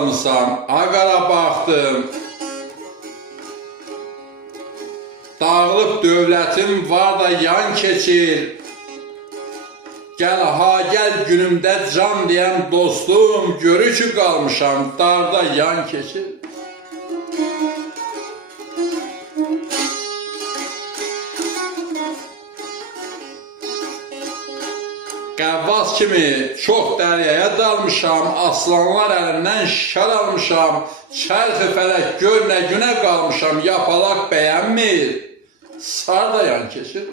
qalmışam, Ağara baxdım. Dağılıb dövlətim var da yan keçir. Gəl ha gəl günümdə can deyən dostum, görü ki qalmışam, dağda yan keçir. Qəvvas kimi çox dəryaya dalmışam, aslanlar əlindən şikar almışam, çərxi fələk gör nə günə qalmışam, yapalaq bəyənmir, sar da yan keçir.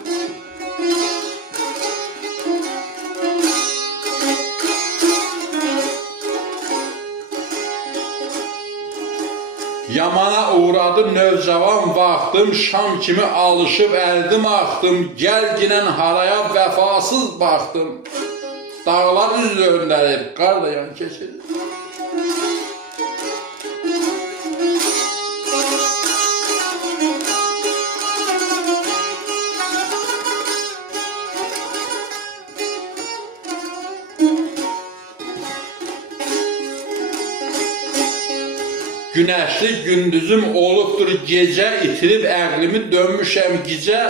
Yamana uğradı növcavan vaxtım, şam kimi alışıb əldim axdım, gəl ginən haraya vəfasız baxdım. Dağlar üz döndərib, qar da yan keçir. Günəşli gündüzüm olubdur gecə, itirib əqlimi dönmüşəm gicə.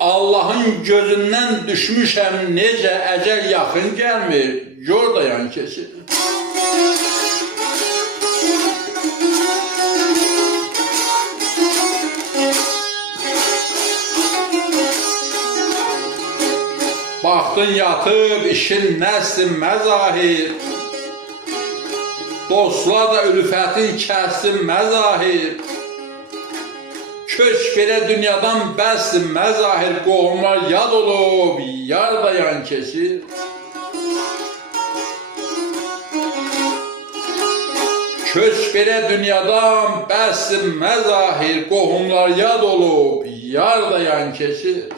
Allahın gözündən düşmüşəm necə, əcəl yaxın gəlmir, gör da yan keçir. Baxdın yatıb, işin nəsli məzahir. Dostlar da ülfətin kəssin məzahir. Köç belə dünyadan bəssin məzahir. Qohumlar yad olub, yar da yan keçir. Köç belə dünyadan bəssin məzahir. Qohumlar yad olub, yar da yan keçir.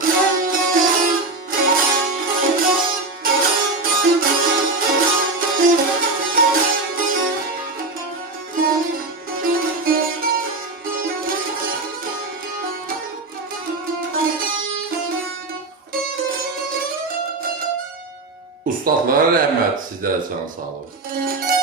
Ustadlara rəhmət, sizlərə can sağ olun.